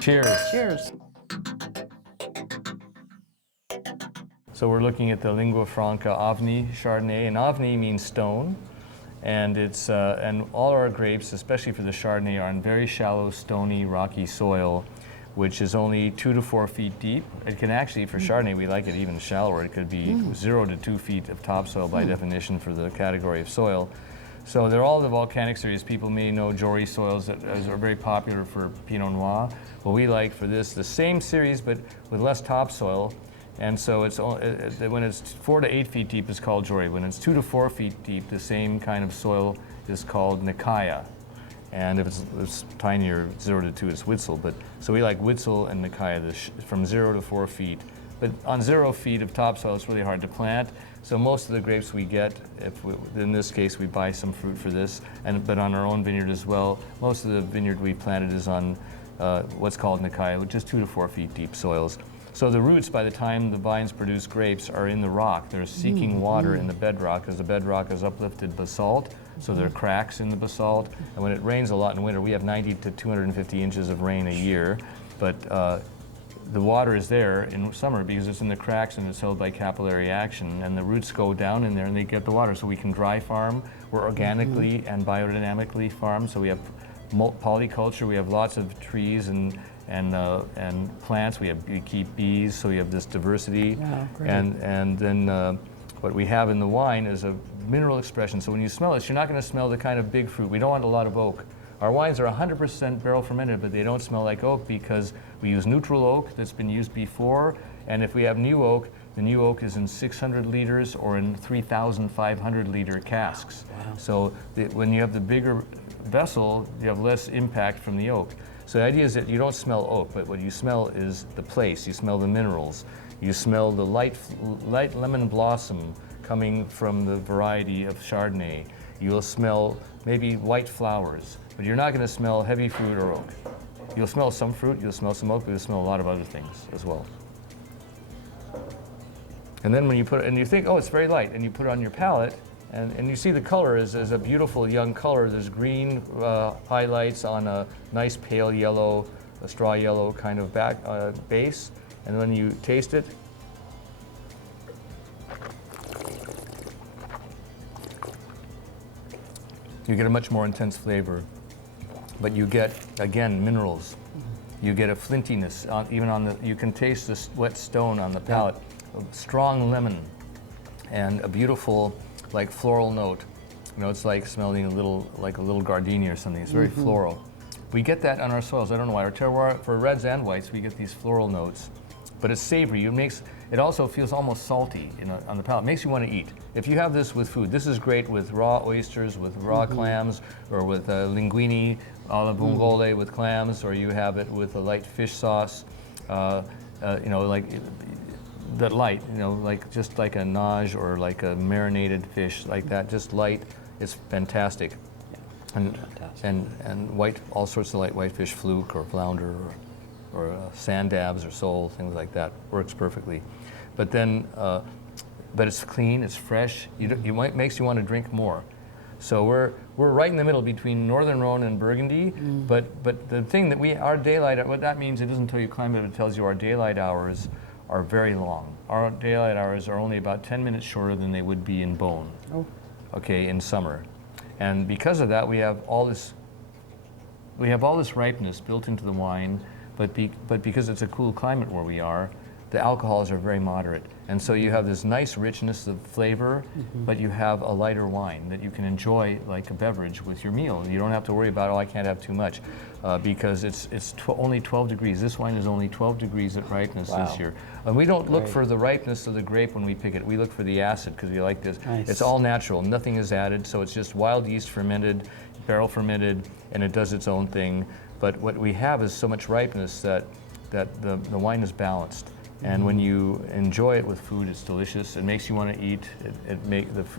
Cheers. Cheers. So we're looking at the Lingua Franca Avni Chardonnay, and Avni means stone, and it's and all our grapes, especially for the Chardonnay, are in very shallow, stony, rocky soil, which is only 2 to 4 feet deep. It can actually, for Chardonnay, we like it even shallower. It could be 0 to 2 feet of topsoil by definition for the category of soil. So they're all the volcanic series. People may know Jory soils that are very popular for Pinot Noir. Well, we like for this the same series but with less topsoil. And so it's when it's 4 to 8 feet deep, it's called Jory. When it's 2 to 4 feet deep, the same kind of soil is called Nikaya. And if it's tinier, 0 to 2, it's Witzel. But so we like Witzel and Nikaya from 0 to 4 feet. But on 0 feet of topsoil, it's really hard to plant. So most of the grapes we get, in this case, we buy some fruit for this, but on our own vineyard as well. Most of the vineyard we planted is on what's called Nikaya, which is 2 to 4 feet deep soils. So the roots, by the time the vines produce grapes, are in the rock. They're seeking water in the bedrock, because the bedrock is uplifted basalt, so there are cracks in the basalt. And when it rains a lot in winter, we have 90 to 250 inches of rain a year, but the water is there in summer because it's in the cracks and it's held by capillary action, and the roots go down in there and they get the water. So we can dry farm. We're organically and biodynamically farmed, so we have polyculture. We have lots of trees and plants. We keep bees, so we have this diversity. Wow, great. And then what we have in the wine is a mineral expression. So when you smell it, you're not going to smell the kind of big fruit. We don't want a lot of oak. Our wines are 100% barrel fermented, but they don't smell like oak because we use neutral oak that's been used before. And if we have new oak, the new oak is in 600 liters or in 3,500 liter casks. Wow. So when you have the bigger vessel, you have less impact from the oak. So the idea is that you don't smell oak, but what you smell is the place. You smell the minerals. You smell the light lemon blossom coming from the variety of Chardonnay. You'll smell maybe white flowers, but you're not going to smell heavy fruit or oak. You'll smell some fruit, you'll smell some oak, but you'll smell a lot of other things as well. And then when you put it, and you think, oh, it's very light, and you put it on your palate, and you see the color is a beautiful young color. There's green highlights on a nice pale yellow, a straw yellow kind of base. And when you taste it, you get a much more intense flavor. But you get, again, minerals. You get a flintiness, even on the, you can taste the wet stone on the palate. A strong lemon and a beautiful, like floral note. You know, it's like smelling like a little gardenia or something. It's very floral. We get that on our soils. I don't know why. Our terroir, for reds and whites, we get these floral notes. But it's savory. It also feels almost salty, you know, on the palate. It makes you want to eat. If you have this with food, this is great with raw oysters, with raw clams, or with linguine alla vongole with clams, or you have it with a light fish sauce. You know, like that light, you know, like just like a nage or like a marinated fish, like that, just light. It's fantastic. Yeah, and white, all sorts of light whitefish, fluke or flounder, or sand dabs or sole, things like that, works perfectly. But then, but it's clean, it's fresh. Makes you want to drink more. So we're right in the middle between Northern Rhone and Burgundy. But the thing that our daylight, what that means, it doesn't tell you climate, it tells you our daylight hours are very long. Our daylight hours are only about 10 minutes shorter than they would be in Beaune. Oh. Okay, in summer. And because of that, we have all this ripeness built into the wine. But because it's a cool climate where we are, the alcohols are very moderate. And so you have this nice richness of flavor, but you have a lighter wine that you can enjoy like a beverage with your meal. You don't have to worry about, oh, I can't have too much, because it's only 12 degrees. This wine is only 12 degrees at ripeness this year. And we don't look for the ripeness of the grape when we pick it. We look for the acid, because we like this. Nice. It's all natural. Nothing is added. So it's just wild yeast fermented, barrel fermented, and it does its own thing. But what we have is so much ripeness that the wine is balanced. And when you enjoy it with food, it's delicious. It makes you want to eat.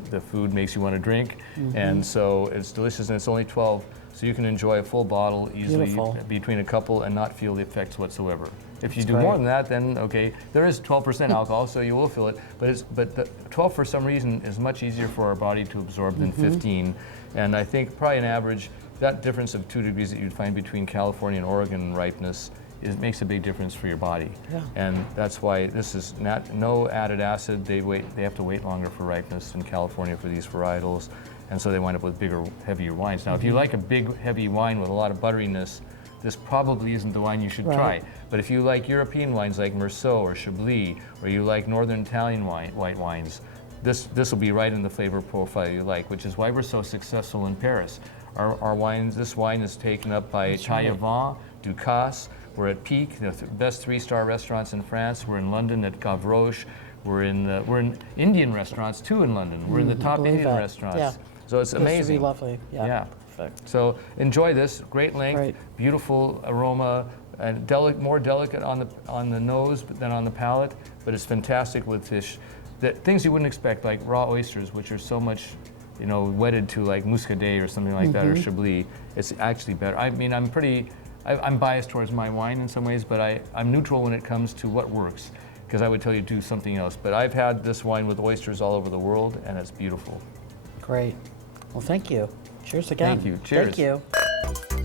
The food makes you want to drink. And so it's delicious, and it's only 12. So you can enjoy a full bottle easily between a couple and not feel the effects whatsoever. If you do more than that, then okay, there is 12% alcohol, so you will feel it. But the 12 for some reason is much easier for our body to absorb than 15. And I think probably an average that difference of 2 degrees that you'd find between California and Oregon ripeness makes a big difference for your body. Yeah. And that's why this is no added acid. They have to wait longer for ripeness in California for these varietals, and so they wind up with bigger, heavier wines. Now, if you like a big, heavy wine with a lot of butteriness, this probably isn't the wine you should try. But if you like European wines like Merceau or Chablis, or you like Northern Italian white wines, this will be right in the flavor profile you like, which is why we're so successful in Paris. Our wines, this wine is taken up by Taillevent, Ducasse. We're at Pique, the best 3-star restaurants in France. We're in London at Gavroche. We're in Indian restaurants too in London. We're in the top Indian restaurants. Yeah. So it's amazing. Be lovely. Yeah. Perfect. So enjoy this. Great length, beautiful aroma, and more delicate on the nose than on the palate. But it's fantastic with fish. Things you wouldn't expect, like raw oysters, which are so much, wedded to like Muscadet or something like that, or Chablis. It's actually better. I mean, I'm biased towards my wine in some ways, but I'm neutral when it comes to what works, because I would tell you to do something else. But I've had this wine with oysters all over the world, and it's beautiful. Great. Well, thank you. Cheers again. Thank you. Cheers. Thank you.